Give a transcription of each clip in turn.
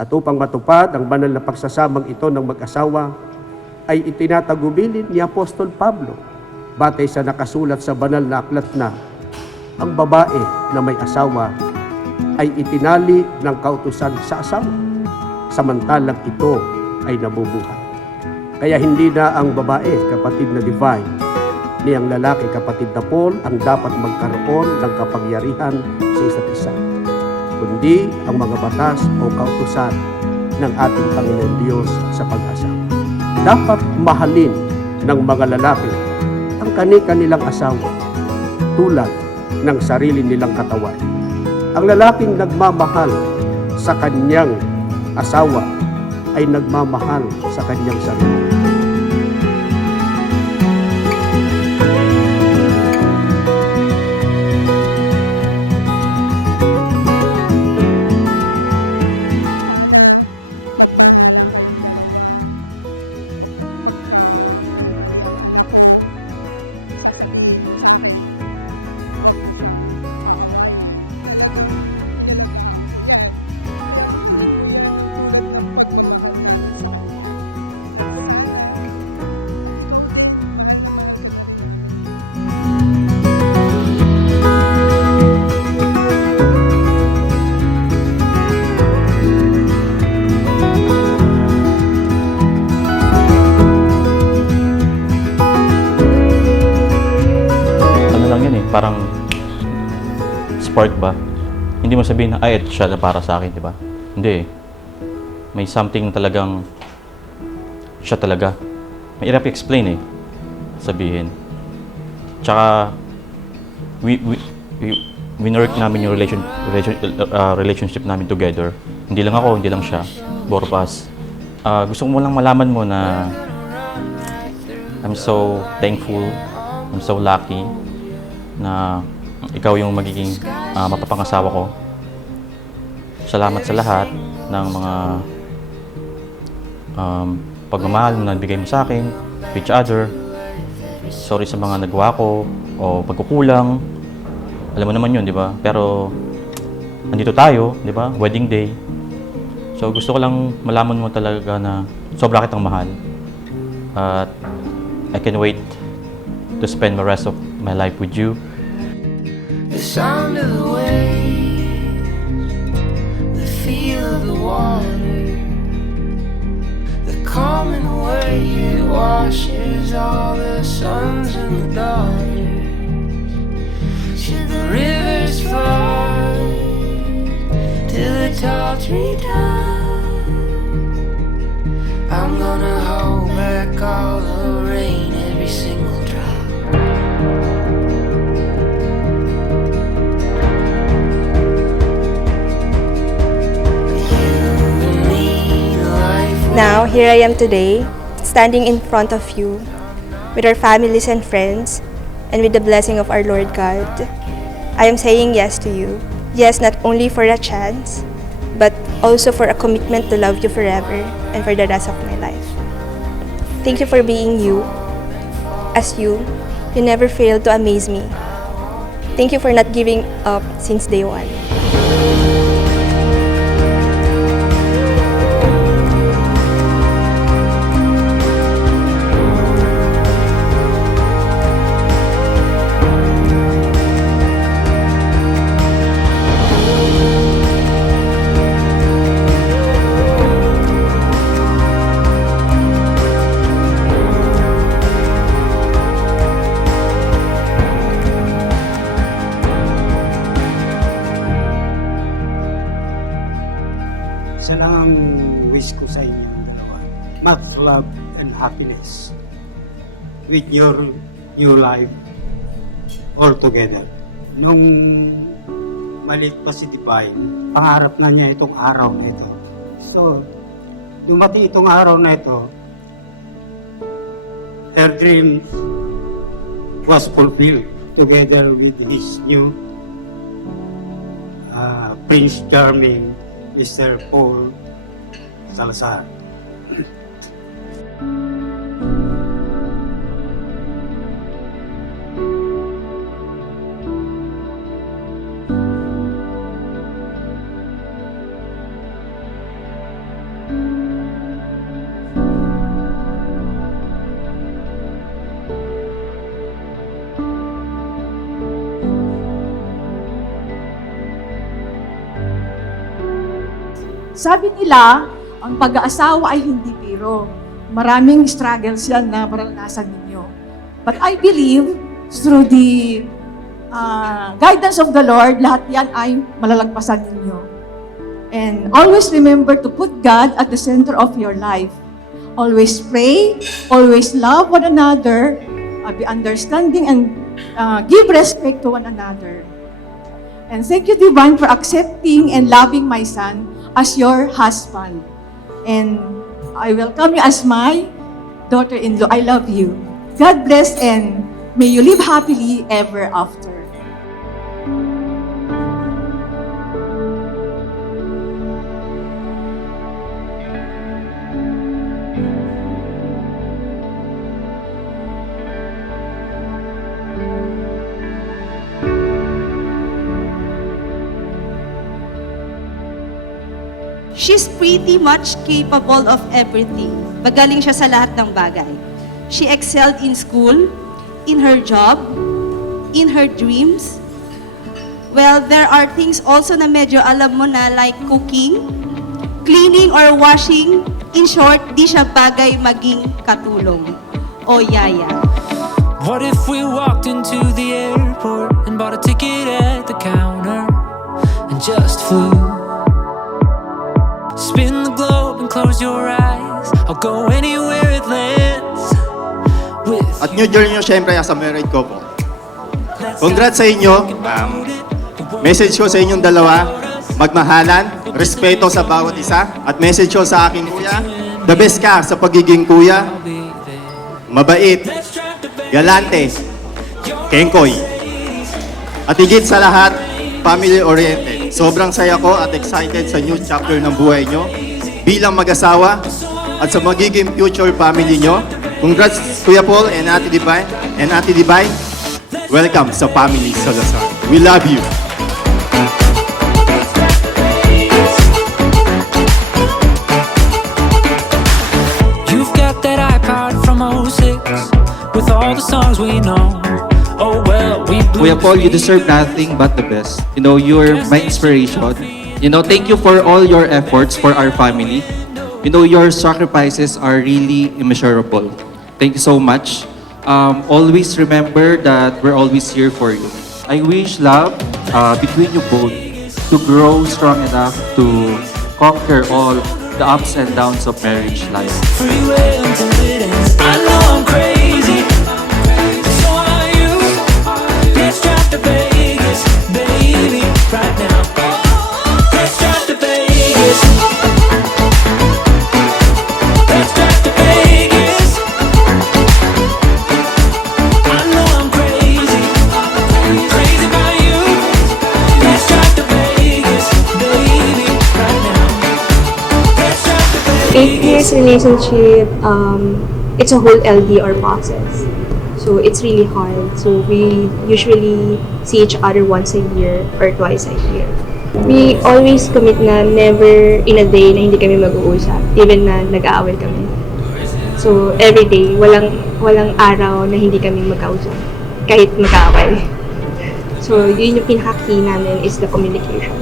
At upang matupad ang banal na pagsasamang ito ng mag-asawa, ay itinatagubilin ni Apostol Pablo batay sa nakasulat sa banal na aklat na ang babae na may asawa ay itinali ng kautusan sa asawa, samantalang ito ay nabubuhay. Kaya hindi na ang babae, kapatid na divine, ni ang lalaki, kapatid na Paul, ang dapat magkaroon ng kapangyarihan sa isa't isa, kundi ang mga batas o kautusan ng ating Panginoon Diyos sa pag-asawa. Dapat mahalin ng mga lalaki ang kani-kanilang asawa tulad ng sarili nilang katawan. Ang lalaking nagmamahal sa kanyang asawa ay nagmamahal sa kanyang sarili. Parang spark ba? Hindi mo sabihin na, ay, ito siya na para sa akin, di ba? Hindi. May something talagang siya talaga. May hirap i-explain sabihin. Tsaka, we work namin yung relationship namin together. Hindi lang ako, hindi lang siya. Both of us. Gusto ko mo lang malaman mo na I'm so thankful, I'm so lucky na ikaw yung magiging mapapangasawa ko. Salamat sa lahat ng mga pagmamahal na nabigay mo sa akin, each other. Sorry sa mga nagawa ko o pagkukulang. Alam mo naman yun, di ba? Pero nandito tayo, di ba? Wedding day. So gusto ko lang malaman mo talaga na sobra kitang mahal. At I can wait to spend the rest of my life with you. The sound of the waves, the feel of the water, the calming way it washes all the sons and the daughters. Should the rivers flow to the tall treetops, I'm gonna hold back all the rain, every single drop. Now, here I am today, standing in front of you, with our families and friends, and with the blessing of our Lord God. I am saying yes to you. Yes, not only for a chance, but also for a commitment to love you forever and for the rest of my life. Thank you for being you. As you never failed to amaze me. Thank you for not giving up since day one. Isa lang ang wish ko sa inyong dalawa. Much love and happiness with your new life all together. Nung maliit pa si Divine, pangarap na niya itong araw na ito. So, dumating itong araw na ito, her dream was fulfilled together with his new Prince Charming, Mr. Paul Salazar. Sabi nila, ang pag-aasawa ay hindi biro. Maraming struggles yan na maranasan ninyo. But I believe, through the guidance of the Lord, lahat yan ay malalagpasan ninyo. And always remember to put God at the center of your life. Always pray, always love one another, be understanding, and give respect to one another. And thank you, Divine, for accepting and loving my son as your husband. And I welcome you as my daughter-in-law. I love you. God bless, and may you live happily ever after. She's pretty much capable of everything. Magaling siya sa lahat ng bagay. She excelled in school, in her job, in her dreams. Well, there are things also na medyo alam mo na, like cooking, cleaning or washing. In short, di siya bagay maging katulong o yaya. What if we walked into the airport and bought a ticket at the counter and just flew? Spin the globe and close your eyes. I'll go anywhere it lands with At new journey nyo syempre sa married couple. Congrats sa inyo. Message ko sa inyong dalawa, magmahalan, respeto sa bawat isa. At message ko sa aking kuya, the best ka sa pagiging kuya. Mabait, galante, kengkoy. At higit sa lahat, family-oriented. Sobrang saya ko at excited sa new chapter ng buhay nyo bilang mag-asawa at sa magiging future family nyo. Congrats, Kuya Paul and Ate Divine. And Ate Divine, welcome sa family Salazar. We love you. You've got that iPod from '06 with all the songs we know. Oh well, we blew Kuya Paul, you deserve nothing but the best. You know, you're my inspiration. You know, thank you for all your efforts for our family. You know, your sacrifices are really immeasurable. Thank you so much. Always remember that we're always here for you. I wish love between you both to grow strong enough to conquer all the ups and downs of marriage life. freeway until it ends. I know I'm crazy. So are you. Let's drive to Vegas, baby, right now. Let's drive to Vegas. Let's drive to Vegas. I know I'm crazy. Crazy about you. Let's drive to Vegas, baby, right now. Let's drive to Vegas. 8 years relationship, it's a whole LDR process. So it's really hard. So we usually see each other once a year or twice a year. We always commit na never in a day na hindi kami mag-uusap, even na nag-aaway kami. So every day, walang araw na hindi kami mag-kausap, kahit mag-aaway. So yun yung pinaka-key namin is the communication.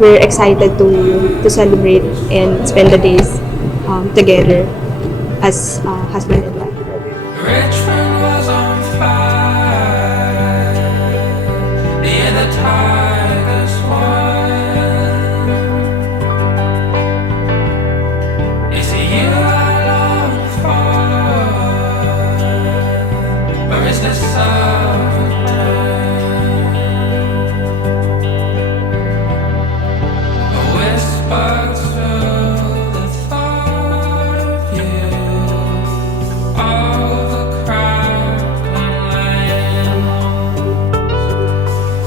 We're excited to celebrate and spend the days together as husband and wife. Richmond was on fire. Yeah, the Tigers won. Is it you I long for? Or is this a whisper through the thought of you? All the crowd land.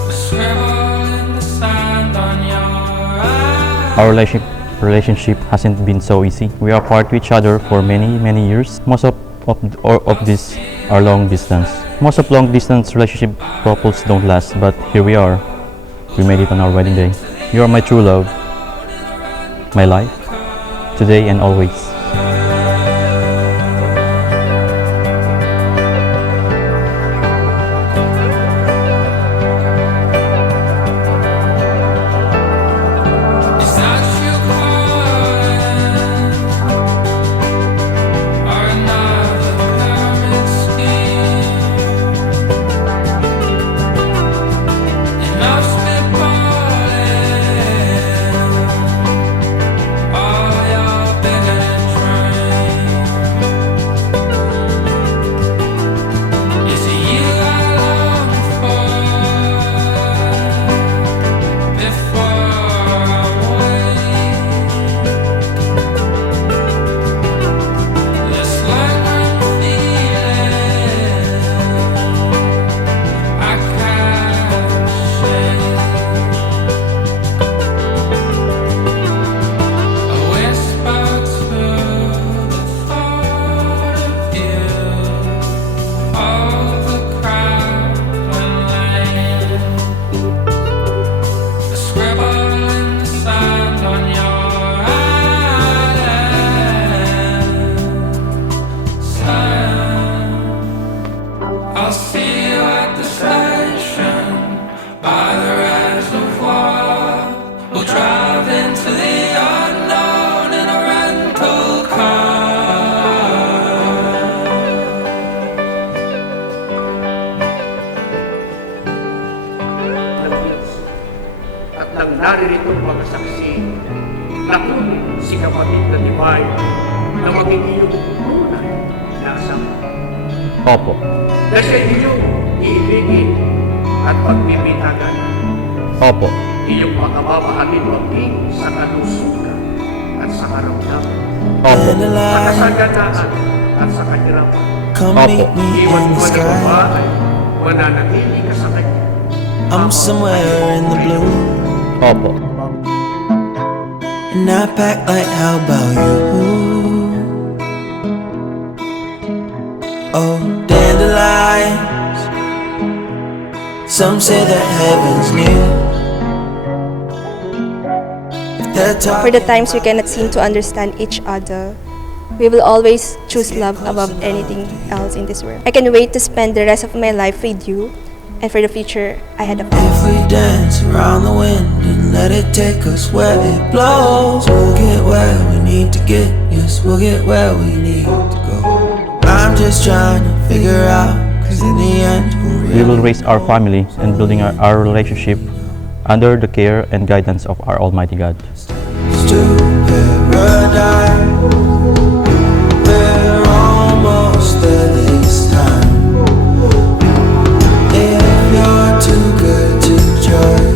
A scribble in the sand on your eyes. Our relationship hasn't been so easy. We are apart to each other for many years. Most of this are long distance. Most of long distance relationship couples don't last, but here we are. We made it on our wedding day. You are my true love, my life, today and always. It's not off into the unknown in a rental car. At nang naririto mga saksi, nakunin si kapatid na Divine na maging iyong tunay na asawa. Opo. Na siya iyong iibigin at pagbibihagan. Opo. Iyong pagmamahalin maging sa kalusugan at sa karamdaman. Opo. Sa kasaganaan at sa kahirapan. Come Opo. meet me Iwan in mo the na sky. babae, mananatili ka sa kanya. I'm somewhere in the blue. Opo. And I pack like, how about you? Oh, dandelions. Some say that heaven's near. For the times we cannot seem to understand each other, we will always choose love above anything else in this world. I can wait to spend the rest of my life with you and for the future ahead of us. If we dance around the wind and let it take us where it blows, we'll get where we need to get. Yes, we'll get where we need to go. I'm just trying to figure out, 'cause in the end, We will raise our family and building our relationship under the care and guidance of our Almighty God. to paradise. We're almost there this time. If you're too good to try.